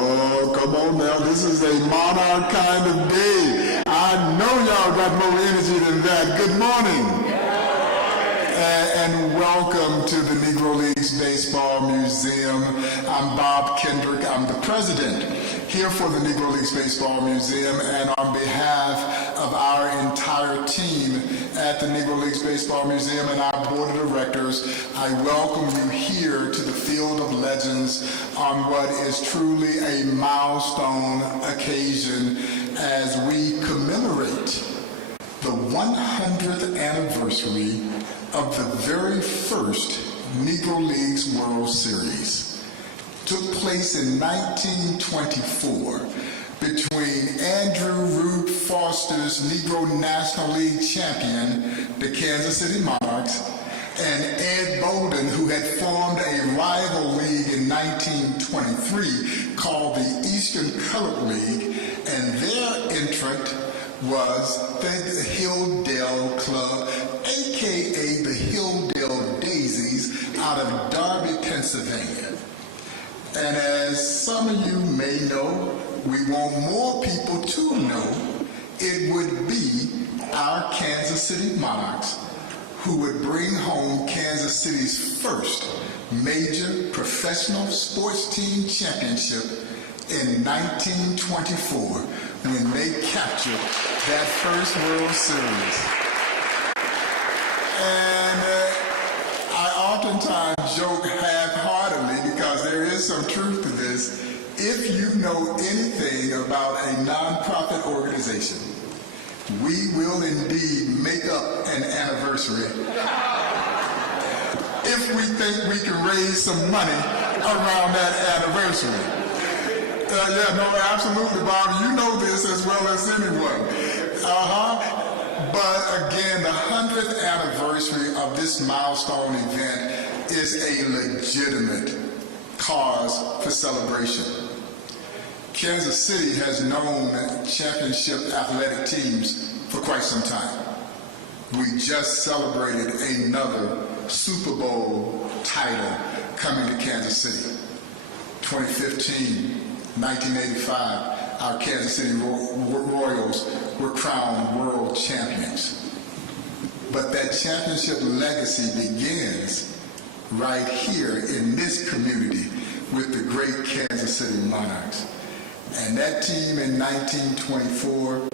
Oh, come on now. This is a monarch kind of day. I know y'all got more energy than that. Good morning. And welcome to the Negro Leagues Baseball Museum. I'm Bob Kendrick. I'm the president here for the Negro Leagues Baseball Museum, and on behalf of our entire team at the Negro Leagues Baseball Museum and our board of directors, I welcome you here to the Field of Legends on what is truly a milestone occasion as we commemorate the 100th anniversary of the very first Negro Leagues World Series. Took place in 1924 between Andrew Root Foster's Negro National League champion, the Kansas City Monarchs, and Ed Bolden, who had formed a rival league in 1923 called the Eastern Colored League, and their entrant was the Hilldale Club, aka the Hilldale Daisies, out of Darby, Pennsylvania. And as some of you may know, we want more people to know, it would be our Kansas City Monarchs who would bring home Kansas City's first major professional sports team championship in 1924 when they captured that first World Series. And I oftentimes joke half-heartedly, because there is some truth to this, if you know anything about a nonprofit organization, we will indeed make up an anniversary if we think we can raise some money around that anniversary. Yeah, no, absolutely, Bob. You know this as well as anyone. But again, the 100th anniversary of this milestone event is a legitimate cause for celebration. Kansas City has known championship athletic teams for quite some time. We just celebrated another Super Bowl title coming to Kansas City. 2015, 1985, our Kansas City Royals were crowned world champions. But that championship legacy begins right here in this community with the great Kansas City Monarchs. And that team in 1924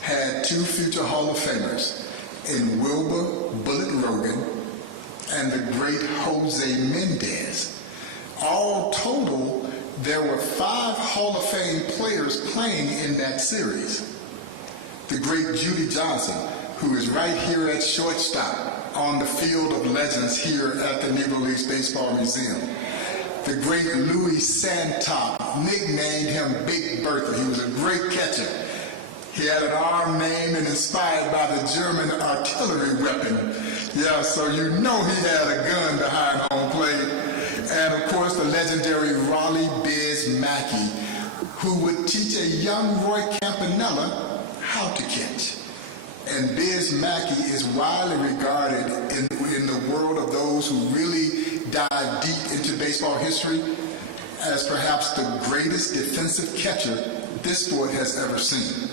had two future Hall of Famers in Wilbur Bullet Rogan and the great Jose Mendez. All total, there were 5 Hall of Fame players playing in that series. The great Judy Johnson, who is right here at shortstop on the Field of Legends here at the Negro Leagues Baseball Museum. The great Louis Santop, nicknamed him Big Bertha. He was a great catcher. He had an arm named and inspired by the German artillery weapon. Yeah, so you know he had a gun behind home plate. And of course, the legendary Raleigh Biz Mackey, who would teach a young Roy Campanella how to catch. And Biz Mackey is widely regarded in the world of those who really dive deep into baseball history as perhaps the greatest defensive catcher this sport has ever seen.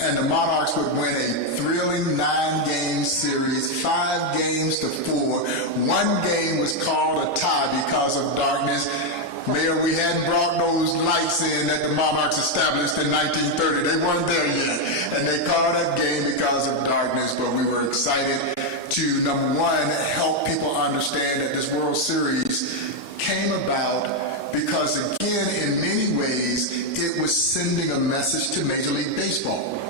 And the Monarchs would win a thrilling 9-game series, 5 games to 4. One game was called a tie because of darkness. Mayor, we hadn't brought those lights in that the Monarchs established in 1930. They weren't there yet. And they called that game because of darkness, but we were excited to, number one, help people understand that this World Series came about because, again, in many ways, it was sending a message to Major League Baseball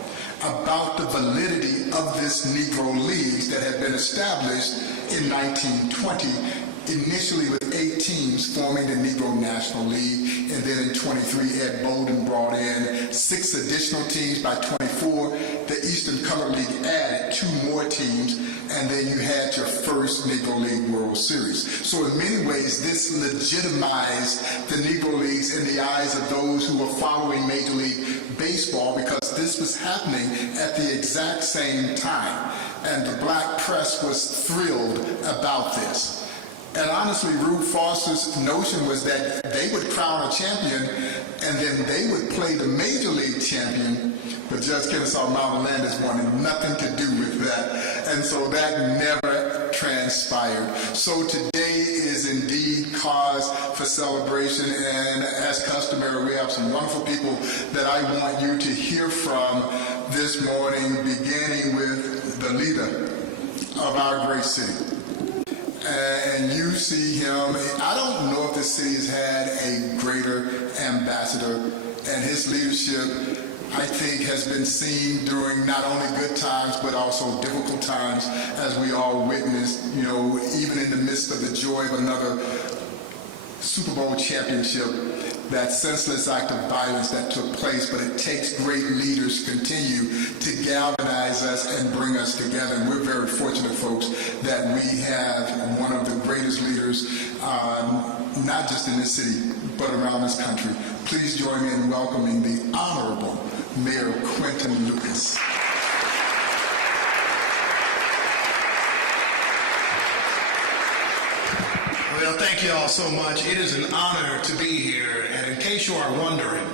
about the validity of this Negro Leagues that had been established in 1920, initially with 8 teams forming the Negro National League, and then in 23, Ed Bolden brought in 6 additional teams. By 24, the Eastern Colored League added 2 more teams, and then you had your first Negro League World Series. So in many ways, this legitimized the Negro Leagues in the eyes of those who were following Major League Baseball, because this was happening at the exact same time, and the black press was thrilled about this. And honestly, Rube Foster's notion was that they would crown a champion and then they would play the Major League champion, but Judge Kennesaw Mountain Landis wanted nothing to do with that. And so that never transpired. So today is indeed cause for celebration, and as customary, we have some wonderful people that I want you to hear from this morning, beginning with the leader of our great city. And you see him, I don't know if this city has had a greater ambassador, and his leadership, I think, has been seen during not only good times, but also difficult times, as we all witnessed, you know, even in the midst of the joy of another Super Bowl championship, that senseless act of violence that took place. But it takes great leaders to continue to galvanize us and bring us together. And we're very fortunate, folks, that we have one of the greatest leaders, not just in this city, but around this country. Please join me in welcoming the Honorable Mayor Quentin Lucas. Well, thank you all so much. It is an honor to be here. And in case you are wondering,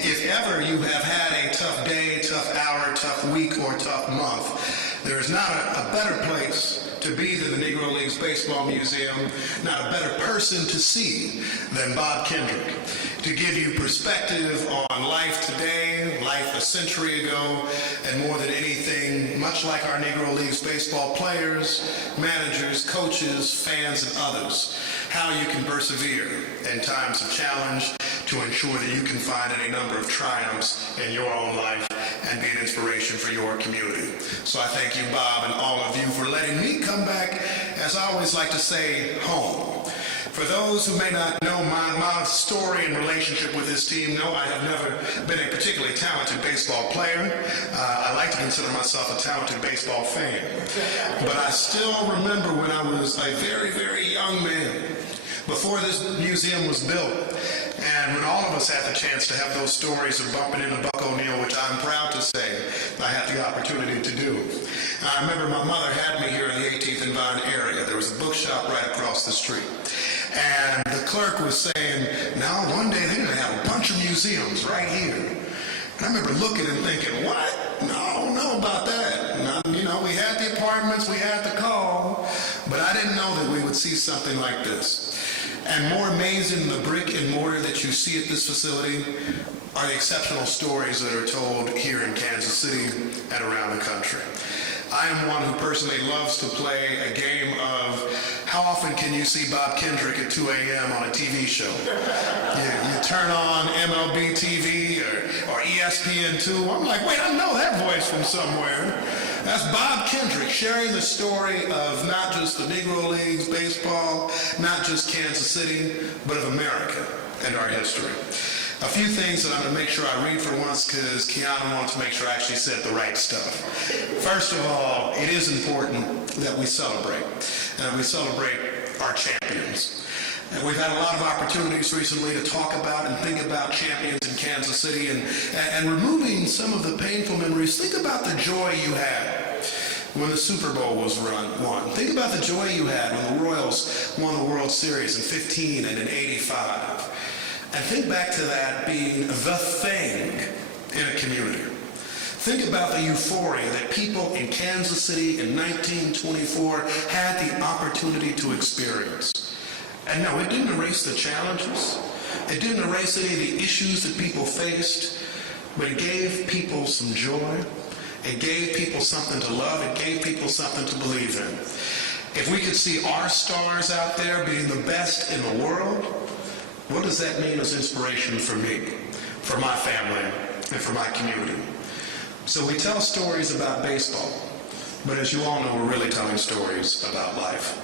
if ever you have had a tough day, tough hour, tough week, or tough month, there is not a better place to be than the Negro Leagues Baseball Museum, not a better person to see than Bob Kendrick, to give you perspective on life today, life a century ago, and more than anything, much like our Negro Leagues baseball players, managers, coaches, fans, and others, how you can persevere in times of challenge to ensure that you can find any number of triumphs in your own life and be an inspiration for your community. So I thank you, Bob, and all of you for letting me come back, as I always like to say, home. For those who may not know my story and relationship with this team, no, I have never been a particularly talented baseball player. I like to consider myself a talented baseball fan. But I still remember when I was a very, very young man, before this museum was built, and when all of us had the chance to have those stories of bumping into Buck O'Neill, which I'm proud to say I had the opportunity to do. I remember my mother had me here in the 18th and Vine area. There was a bookshop right across the street. And the clerk was saying, now one day they're going to have a bunch of museums right here. And I remember looking and thinking, what? No, I don't know about that. And you know, we had the apartments, we had the call, but I didn't know that we would see something like this. And more amazing than the brick and mortar that you see at this facility are the exceptional stories that are told here in Kansas City and around the country. I am one who personally loves to play a game of how often can you see Bob Kendrick at 2 a.m. on a TV show? You turn on MLB TV or ESPN2. I'm like, wait, I know that voice from somewhere. That's Bob Kendrick sharing the story of not just the Negro Leagues baseball, not just Kansas City, but of America and our history. A few things that I'm going to make sure I read for once, because Kiana wants to make sure I actually said the right stuff. First of all, it is important that we celebrate, and we celebrate our champions. And we've had a lot of opportunities recently to talk about and think about champions in Kansas City, and removing some of the painful memories. Think about the joy you had when the Super Bowl was won. Think about the joy you had when the Royals won the World Series in 15 and in 85. And think back to that being the thing in a community. Think about the euphoria that people in Kansas City in 1924 had the opportunity to experience. And no, it didn't erase the challenges. It didn't erase any of the issues that people faced, but it gave people some joy. It gave people something to love. It gave people something to believe in. If we could see our stars out there being the best in the world, what does that mean as inspiration for me, for my family, and for my community? So we tell stories about baseball, but as you all know, we're really telling stories about life.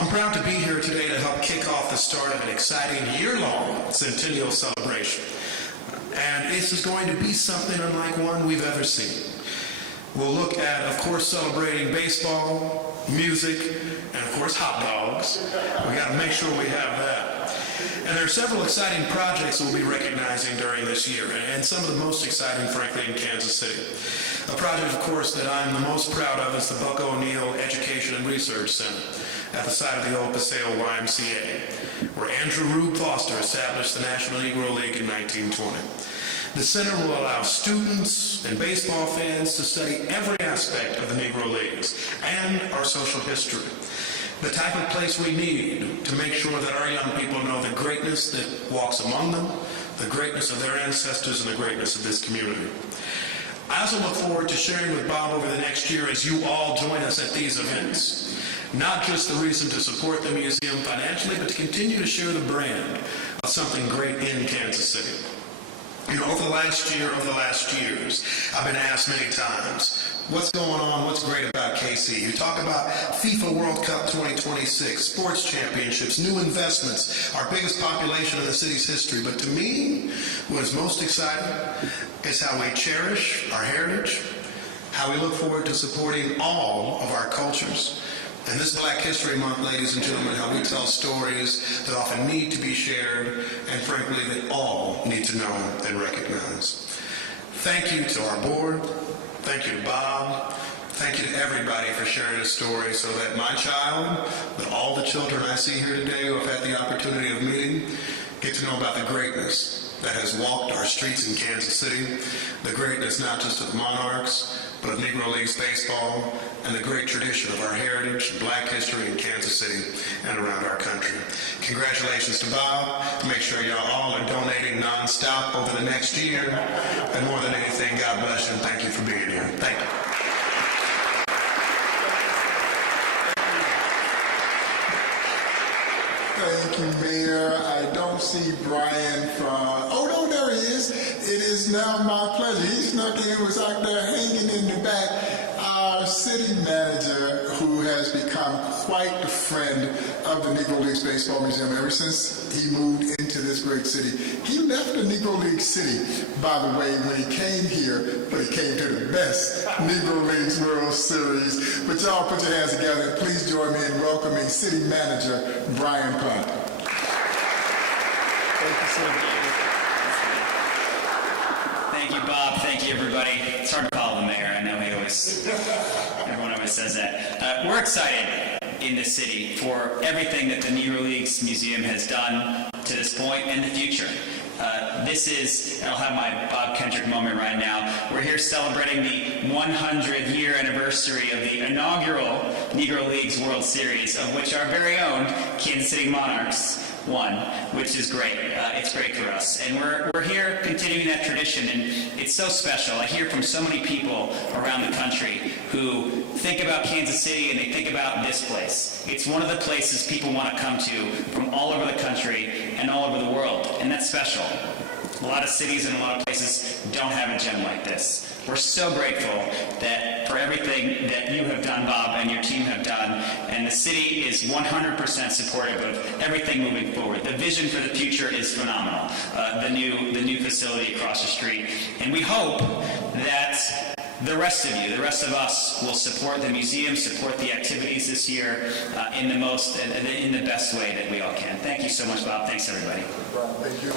I'm proud to be here today to help kick off the start of an exciting year-long centennial celebration. And this is going to be something unlike one we've ever seen. We'll look at, of course, celebrating baseball, music, and of course, hot dogs. We got to make sure we have that. And there are several exciting projects we'll be recognizing during this year, and some of the most exciting, frankly, in Kansas City. A project, of course, that I'm the most proud of is the Buck O'Neill Education and Research Center. at the site of the old Paseo YMCA, where Andrew Rube Foster established the National Negro League in 1920. The center will allow students and baseball fans to study every aspect of the Negro Leagues and our social history. The type of place we need to make sure that our young people know the greatness that walks among them, the greatness of their ancestors, and the greatness of this community. I also look forward to sharing with Bob over the next year as you all join us at these events. Not just the reason to support the museum financially, but to continue to share the brand of something great in Kansas City. You know, over the last years, I've been asked many times, what's going on, what's great about KC? You talk about FIFA World Cup 2026, sports championships, new investments, our biggest population in the city's history. But to me, what is most exciting is how we cherish our heritage, how we look forward to supporting all of our cultures. And this Black History Month, ladies and gentlemen, how we tell stories that often need to be shared and frankly that all need to know and recognize. Thank you to our board. Thank you to Bob. Thank you to everybody for sharing a story so that my child, that all the children I see here today who have had the opportunity of meeting, get to know about the greatness that has walked our streets in Kansas City, the greatness not just of Monarchs, but of Negro Leagues baseball, and the great tradition of our heritage, Black history in Kansas City and around our country. Congratulations to Bob. Make sure y'all all are donating nonstop over the next year. And more than anything, God bless you and thank you for being here. Thank you. Thank you, Mayor. I don't see Brian from, oh no, there he is. It is now my pleasure. He snuck in, was out there hanging in the back. Our city manager, who has become quite the friend of the Negro Leagues Baseball Museum ever since he moved into this great city. He left the Negro League City, by the way, when he came here, but he came to the best Negro Leagues World Series. But y'all put your hands together and please join me in welcoming City Manager Brian Punt. Thank you so much. Thank you, Bob. Thank you, everybody. It's hard to call the mayor. I know everyone always says that. We're excited in the city for everything that the Negro Leagues Museum has done to this point and the future. This is, I'll have my Bob Kendrick moment right now. We're here celebrating the 100-year anniversary of the inaugural Negro Leagues World Series, of which our very own Kansas City Monarchs won, which is great. It's great for us. And we're here continuing that tradition, and it's so special. I hear from so many people around the country who think about Kansas City and they think about this place. It's one of the places people want to come to from all over the country and all over the world, and that's special. A lot of cities and a lot of places don't have a gem like this. We're so grateful that for everything that you have done, Bob, and your team have done, and the city is 100% supportive of everything moving forward. The vision for the future is phenomenal. The new facility across the street, and we hope that the rest of you, the rest of us, will support the museum, support the activities this year in the best way that we all can. Thank you so much, Bob. Thanks, everybody. Thank you.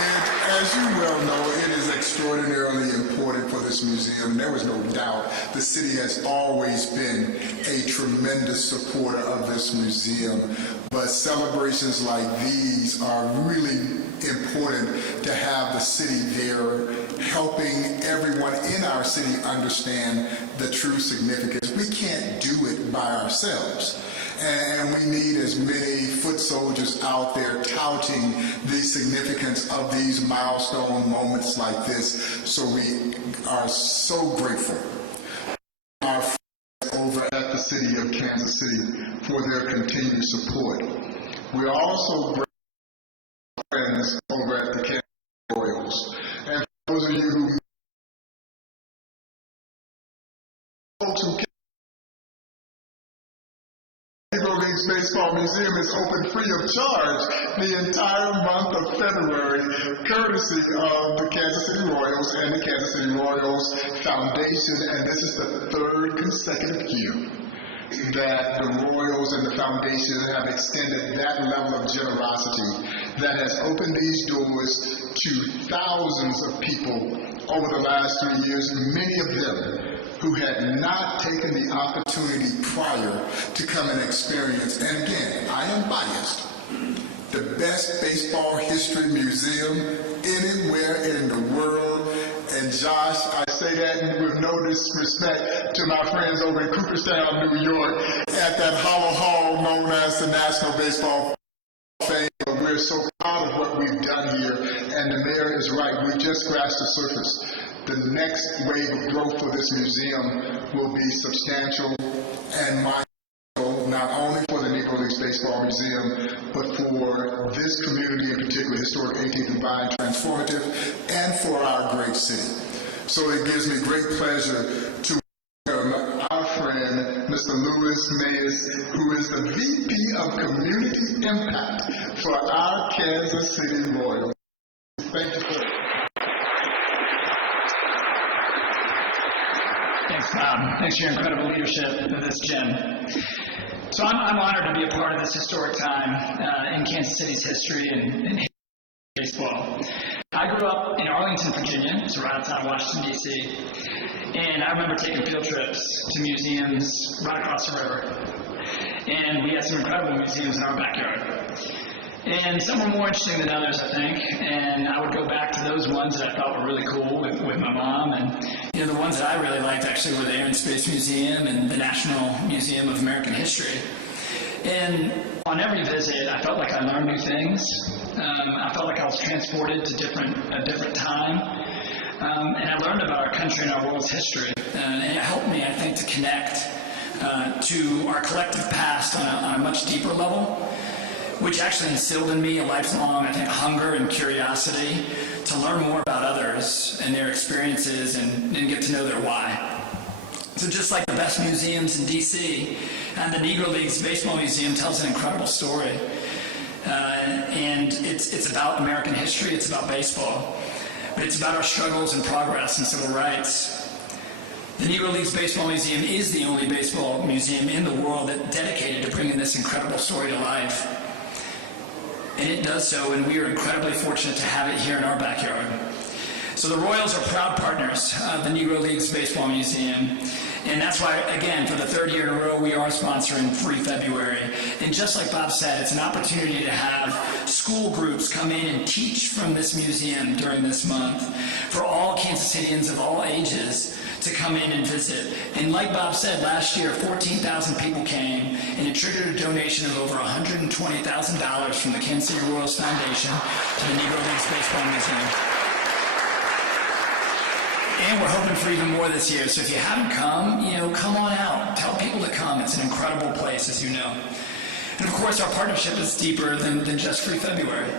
And as you well know, it is extraordinarily important for this museum. There was no doubt the city has always been a tremendous supporter of this museum, but celebrations like these are really important to have the city there helping everyone in our city understand the true significance. We can't do it by ourselves. And we need as many foot soldiers out there touting the significance of these milestone moments like this. So we are so grateful our friends over at the city of Kansas City for their continued support. We're also grateful for friends over at the Kansas City Royals. And for those of you who Negro Leagues Baseball Museum is open free of charge the entire month of February, courtesy of the Kansas City Royals and the Kansas City Royals Foundation, and this is the third consecutive year that the Royals and the Foundation have extended that level of generosity that has opened these doors to thousands of people over the last 3 years, many of them who had not taken the opportunity prior to come and experience, and again, I am biased, the best baseball history museum anywhere in the world. And Josh, I say that with no disrespect to my friends over in Cooperstown, New York, at that hollow hall known as the National Baseball Fame. We're so proud of what we've done here, and the mayor is right. We've just scratched the surface. The next wave of growth for this museum will be substantial and mindful, not only for the Negro League Baseball Museum, but for this community in particular, historic 18th and Vine, transformative, and for our great city. So it gives me great pleasure to welcome our friend, Mr. Louis Mayes, who is the VP of Community Impact for our Kansas City Royals. Thank you, sir. Thanks, Bob. Thanks for your incredible leadership of this gym. So I'm honored to be a part of this historic time in Kansas City's history and baseball. I grew up in Arlington, Virginia, it's right outside Washington, D.C., and I remember taking field trips to museums right across the river. And we had some incredible museums in our backyard. And some were more interesting than others, I think, and I would go back to those ones that I thought were really cool with my mom. And the ones that I really liked actually were the Air and Space Museum and the National Museum of American History. And on every visit, I felt like I learned new things. I felt like I was transported to a different time. And I learned about our country and our world's history. And it helped me, I think, to connect to our collective past on a much deeper level, which actually instilled in me a lifelong, I think, hunger and curiosity to learn more about others and their experiences and get to know their why. So just like the best museums in D.C., and the Negro League's Baseball Museum tells an incredible story. And it's about American history, it's about baseball, but it's about our struggles and progress and civil rights. The Negro League's Baseball Museum is the only baseball museum in the world that's dedicated to bringing this incredible story to life. And it does so, and we are incredibly fortunate to have it here in our backyard. So the Royals are proud partners of the Negro League's Baseball Museum, and that's why, again, for the third year in a row, we are sponsoring Free February. And just like Bob said, it's an opportunity to have school groups come in and teach from this museum during this month for all Kansas Cityans of all ages to come in and visit. And like Bob said, last year, 14,000 people came, and it triggered a donation of over $120,000 from the Kansas City Royals Foundation to the Negro League's Baseball Museum. And we're hoping for even more this year. So if you haven't come, come on out. Tell people to come. It's an incredible place, as you know. And of course, our partnership is deeper than just Free February.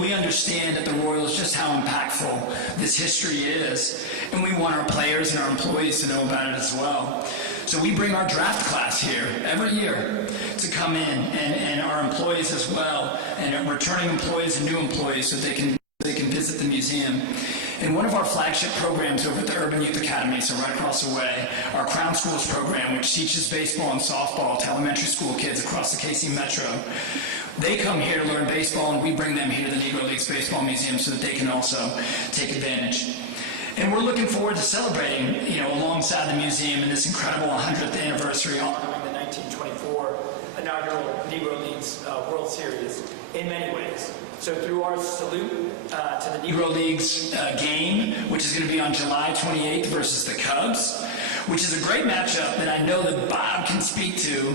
We understand at the Royals just how impactful this history is, and we want our players and our employees to know about it as well. So we bring our draft class here every year to come in, and our employees as well, and returning employees and new employees so they can visit the museum. And one of our flagship programs over at the Urban Youth Academy, so right across the way, our Crown Schools program, which teaches baseball and softball to elementary school kids across the KC Metro. They come here to learn baseball, and we bring them here to the Negro League's Baseball Museum so that they can also take advantage. And we're looking forward to celebrating, alongside the museum in this incredible 100th anniversary honoring the 1924 inaugural Negro League's World Series in many ways. So through our salute to the Negro League's game, which is going to be on July 28th versus the Cubs, which is a great matchup that I know that Bob can speak to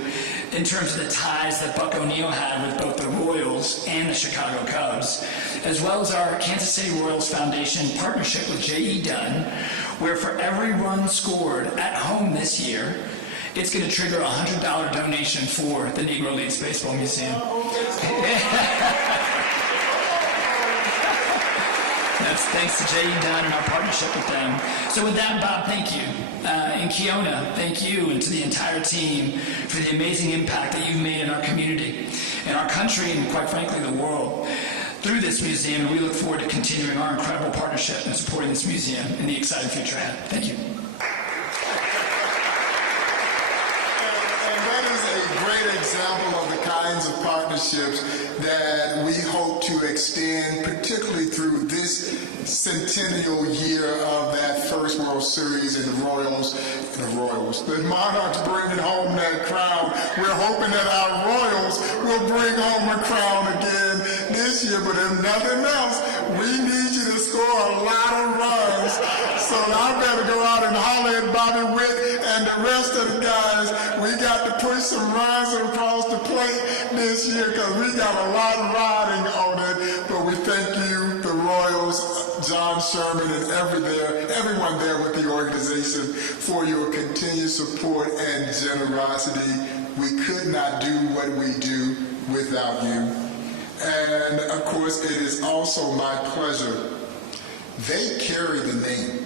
in terms of the ties that Buck O'Neil had with both the Royals and the Chicago Cubs, as well as our Kansas City Royals Foundation partnership with J.E. Dunn, where for every run scored at home this year, it's going to trigger a $100 donation for the Negro League's Baseball Museum. That's thanks to J.E. Dunn and our partnership with them. So with that, Bob, thank you. And Kiona, thank you, and to the entire team for the amazing impact that you've made in our community, and our country, and quite frankly, the world. Through this museum, we look forward to continuing our incredible partnership and supporting this museum in the exciting future ahead. Thank you. And that is a great example of the kinds of partnerships that we hope to extend, particularly through this centennial year of that first World Series and the Monarchs bringing home that crown. We're hoping that our Royals will bring home a crown again this year, but if nothing else, we need you to score a lot of runs. So I better go out and holler at Bobby Witt and the rest of the guys. We got to push some runs across the plate this year because we got a lot riding on it. But we thank you, the Royals, John Sherman, and everyone there with the organization for your continued support and generosity. We could not do what we do without you. And of course, it is also my pleasure. They carry the name,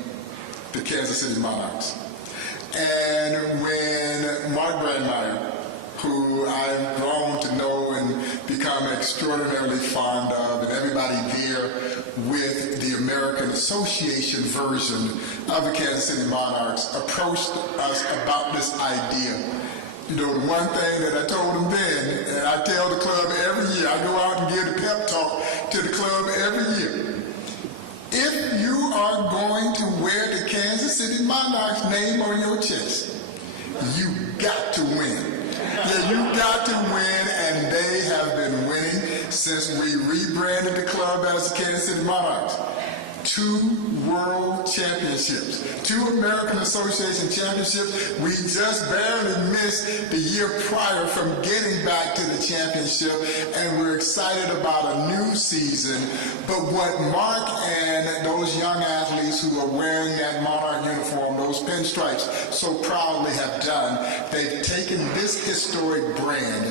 the Kansas City Monarchs. And when Mark Brandmeier, who I've grown to know and become extraordinarily fond of, and everybody there with the American Association version of the Kansas City Monarchs approached us about this idea. You know, the one thing that I told them then, and I tell the club every year, I go out and give the pep talk to the club every year. If you are going to wear the Kansas City Monarchs name on your chest, you got to win. Yeah, you got to win, and they have been winning since we rebranded the club as the Kansas City Monarchs. 2 world championships, 2 American Association championships. We just barely missed the year prior from getting back to the championship, and we're excited about a new season. But what Mark and those young athletes who are wearing that Monarch uniform, those pinstripes, so proudly have done, they've taken this historic brand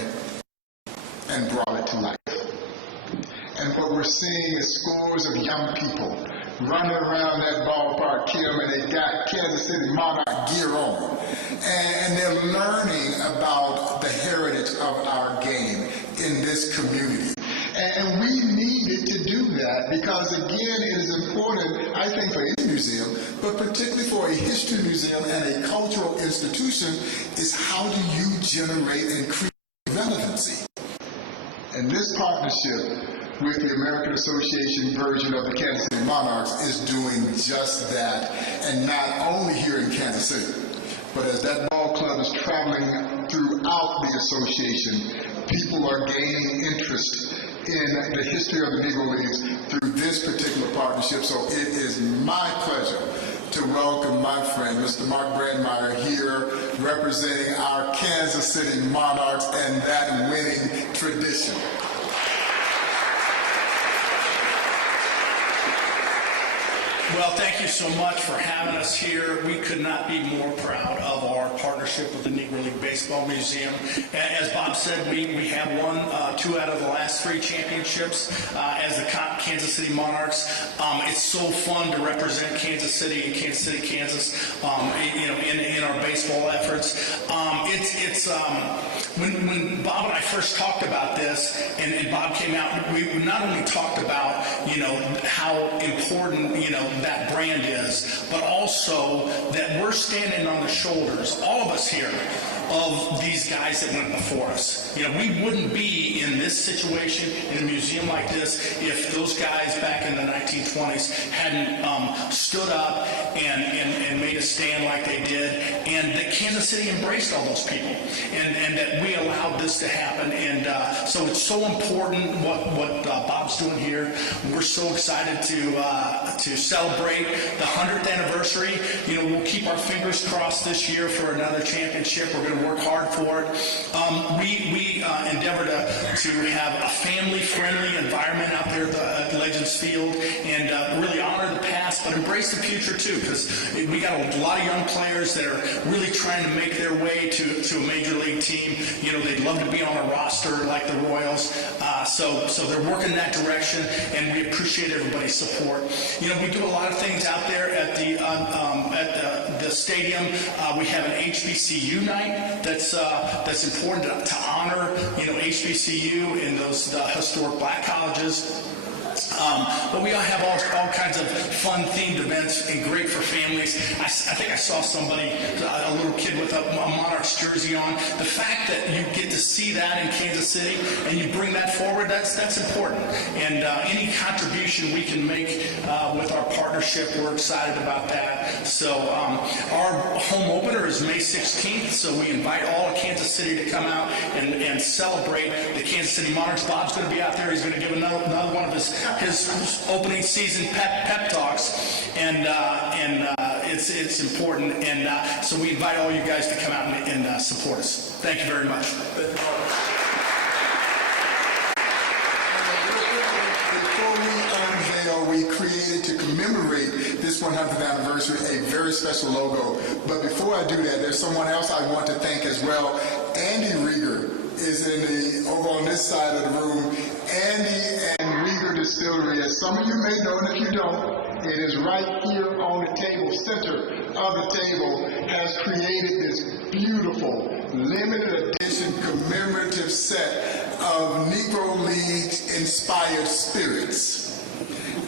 and brought it to life. And what we're seeing is scores of young people running around that ballpark, Kim, and they got Kansas City Monarch gear on. And they're learning about the heritage of our game in this community. And we needed to do that because, again, it is important, I think, for any museum, but particularly for a history museum and a cultural institution, is how do you generate and create relevancy? And this partnership with the American Association version of the Kansas City Monarchs is doing just that, and not only here in Kansas City, but as that ball club is traveling throughout the association, people are gaining interest in the history of the Negro Leagues through this particular partnership. So it is my pleasure to welcome my friend, Mr. Mark Brandmeier, here representing our Kansas City Monarchs and that winning tradition. Well, thank you so much for having us here. We could not be more proud of our partnership with the Negro League Baseball Museum. As Bob said, we have won 2 out of the last 3 championships as the Kansas City Monarchs. It's so fun to represent Kansas City and Kansas City, Kansas, in our baseball efforts. When Bob and I first talked about this, and Bob came out, we not only talked about how important that brand is, but also that we're standing on the shoulders, all of us here, of these guys that went before us. We wouldn't be in this situation in a museum like this if those guys back in the 1920s hadn't stood up and made a stand like they did, and that Kansas City embraced all those people, and that we allowed this to happen. And so it's so important what Bob's doing here. We're so excited to celebrate the 100th anniversary. We'll keep our fingers crossed this year for another championship. We're going to work hard for it. We endeavor to have a family-friendly environment out there at Legends Field, and really honor the past, but embrace the future too, because we got a lot of young players that are really trying to make their way to a major league team. They'd love to be on a roster like the Royals. So they're working that direction, and we appreciate everybody's support. We do a lot of things out there at the stadium. We have an HBCU night that's important to honor HBCU in those historic black colleges. But we all have all kinds of fun themed events and great for families. I think I saw somebody, a little kid with a Monarchs jersey on. The fact that you get to see that in Kansas City and you bring that forward, that's important. And any contribution we can make with our partnership, we're excited about that. So our home opener is May 16th, so we invite all of Kansas City to come out and celebrate the Kansas City Monarchs. Bob's going to be out there. He's going to give another one of his opening season pep talks, and it's important. And so we invite all you guys to come out and support us. Thank you very much. We created to commemorate this 100th anniversary a very special logo. But before I do that, there's someone else I want to thank as well. Andy Rieger is over on this side of the room. Andy and Rieger Distillery, as some of you may know, and if you don't, it is right here on the table, center of the table, has created this beautiful limited edition commemorative set of Negro League inspired spirits.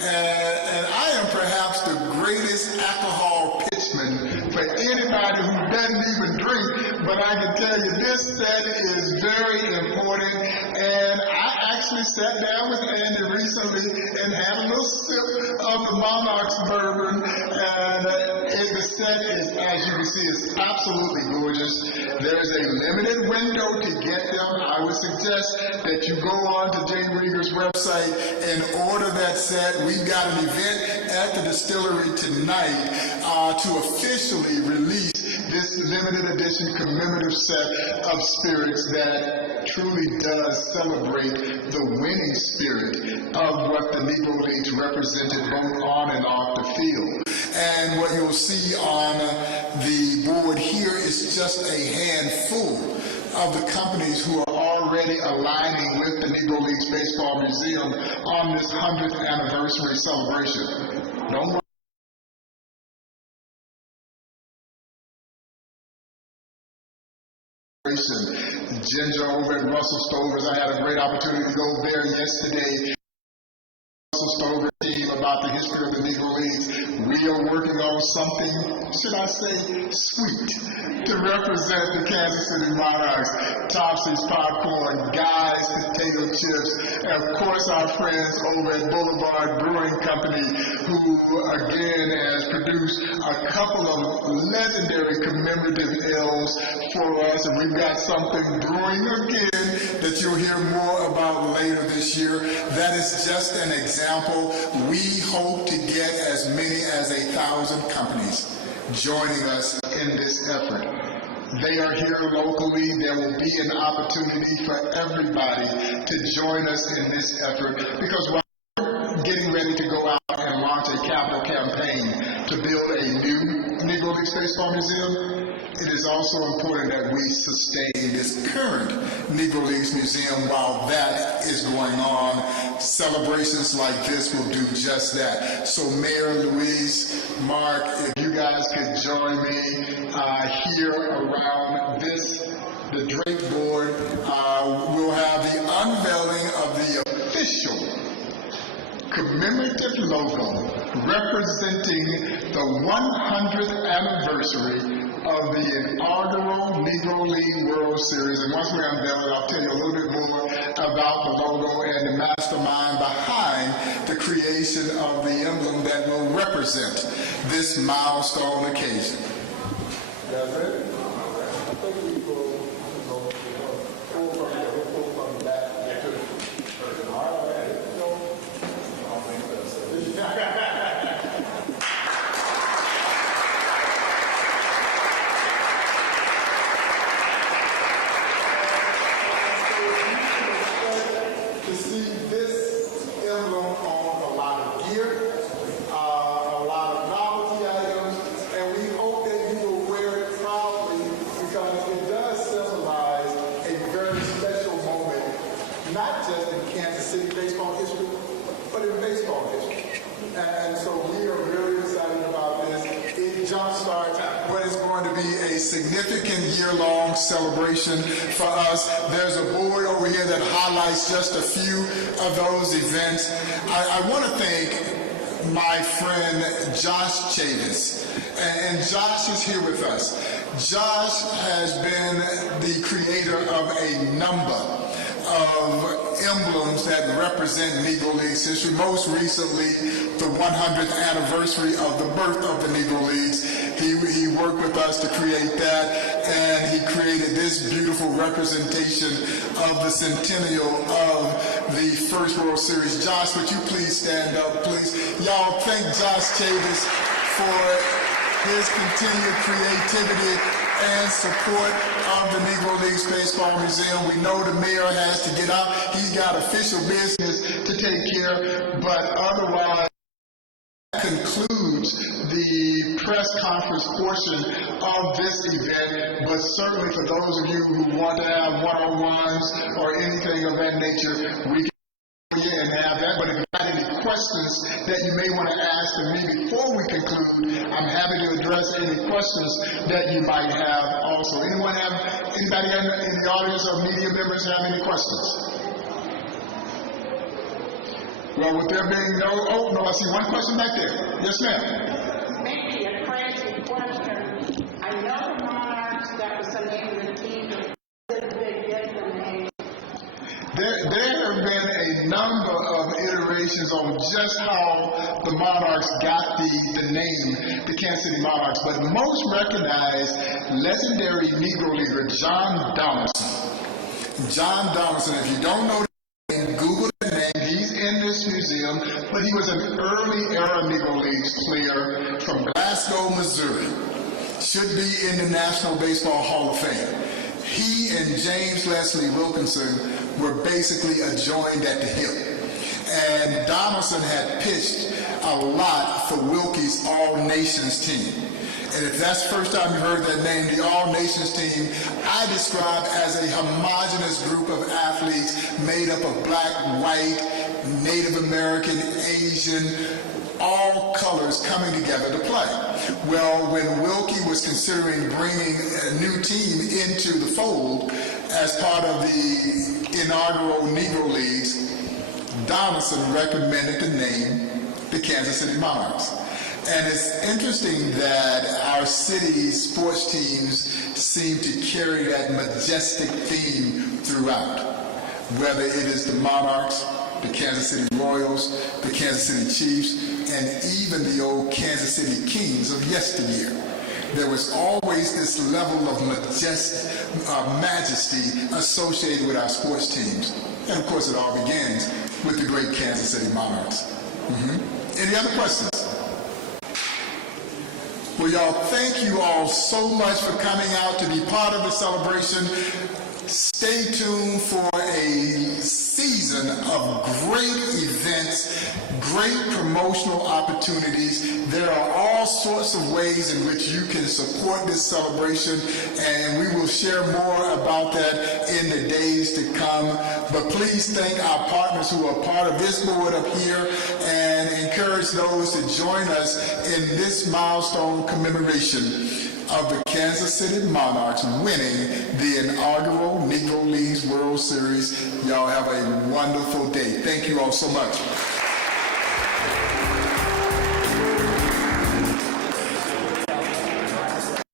And I am perhaps the greatest alcohol pitchman for anybody who doesn't even drink, but I can tell you this set is very important. And I actually sat down with Andy recently and had a little sip of the Monarchs bourbon. And the set is, as you can see, is absolutely gorgeous. There's a limited window to get them. I would suggest that you go on to Jay Rieger's website and order that set. We've got an event at the distillery tonight to officially release this limited edition commemorative set of spirits that truly does celebrate the winning spirit of what the Negro Leagues represented both on and off the field. And what you'll see on the board here is just a handful of the companies who are already aligning with the Negro Leagues Baseball Museum on this 100th anniversary celebration. Don't worry. Ginger over at Russell Stover's. I had a great opportunity to go there yesterday. Russell Stover team about the history of the Negro Leagues. We are working on something, should I say, sweet to represent the Kansas City Monarchs. Topsy's popcorn, Guy's potato chips, and of course our friends over at Boulevard Brewing Company, who again has produced a couple of legendary commemorative ales for us, and we've got something brewing again that you'll hear more about later this year. That is just an example. We hope to get as many as 1,000 companies joining us in this effort. They are here locally. There will be an opportunity for everybody to join us in this effort, because while we're getting ready to go out and launch a capital campaign to build a new Negro Leagues Baseball Museum, it is also important that we sustain this current Negro Leagues Museum while that is going on. Celebrations like this will do just that. So Mayor Louise, Mark, if you guys could join me here around the Drake board, we'll have the unveiling of the official commemorative logo representing the 100th anniversary of the inaugural Negro League World Series. And once we unveil it, I'll tell you a little bit more about the logo and the mastermind behind the creation of the emblem that will represent this milestone occasion. That's it? Not just in Kansas City baseball history, but in baseball history. And so we are really excited about this. It jumpstarts what is going to be a significant year-long celebration for us. There's a board over here that highlights just a few of those events. I want to thank my friend Josh Chavis. And Josh is here with us. Josh has been the creator of a number of emblems that represent Negro Leagues history. Most recently, the 100th anniversary of the birth of the Negro Leagues. He worked with us to create that, and he created this beautiful representation of the centennial of the first World Series. Josh, would you please stand up, please? Y'all thank Josh Chavis for his continued creativity and support of the Negro Leagues Baseball Museum. We know the mayor has to get out. He's got official business to take care, but otherwise that concludes the press conference portion of this event. But certainly for those of you who want to have one-on-ones or anything of that nature, we can and have that. But if you have any questions that you may want to ask of me before we conclude, I'm happy to address any questions that you might have also. Anybody in the audience or media members have any questions? Well, with there being no, I see one question back there. Yes, ma'am. Maybe a crazy question. I know the Monarchs, that was the name of the team. Did they get the name? There have been a number of iterations on just how the Monarchs got the name, the Kansas City Monarchs, but most recognized legendary Negro leaguer John Donaldson. John Donaldson, if you don't know the name, Google the name. He's in this museum, but he was an early era Negro Leagues player from Glasgow, Missouri. Should be in the National Baseball Hall of Fame. He and James Leslie Wilkinson were basically adjoined at the hip. And Donaldson had pitched a lot for Wilkie's All-Nations team. And if that's the first time you heard that name, the All-Nations team, I describe as a homogeneous group of athletes made up of black, white, Native American, Asian, all colors coming together to play. Well, when Wilkie was considering bringing a new team into the fold as part of the inaugural Negro Leagues, Donaldson recommended the name the Kansas City Monarchs. And it's interesting that our city's sports teams seem to carry that majestic theme throughout, whether it is the Monarchs, the Kansas City Royals, the Kansas City Chiefs, and even the old Kansas City Kings of yesteryear. There was always this level of majesty associated with our sports teams. And of course it all begins with the great Kansas City Monarchs. Any other questions? Well, y'all, thank you all so much for coming out to be part of the celebration. Stay tuned for a season of great events, great promotional opportunities. There are all sorts of ways in which you can support this celebration, and we will share more about that in the days to come. But please thank our partners who are part of this board up here, and encourage those to join us in this milestone commemoration of the Kansas City Monarchs winning the inaugural Negro League World Series. Y'all have a wonderful day. Thank you all so much.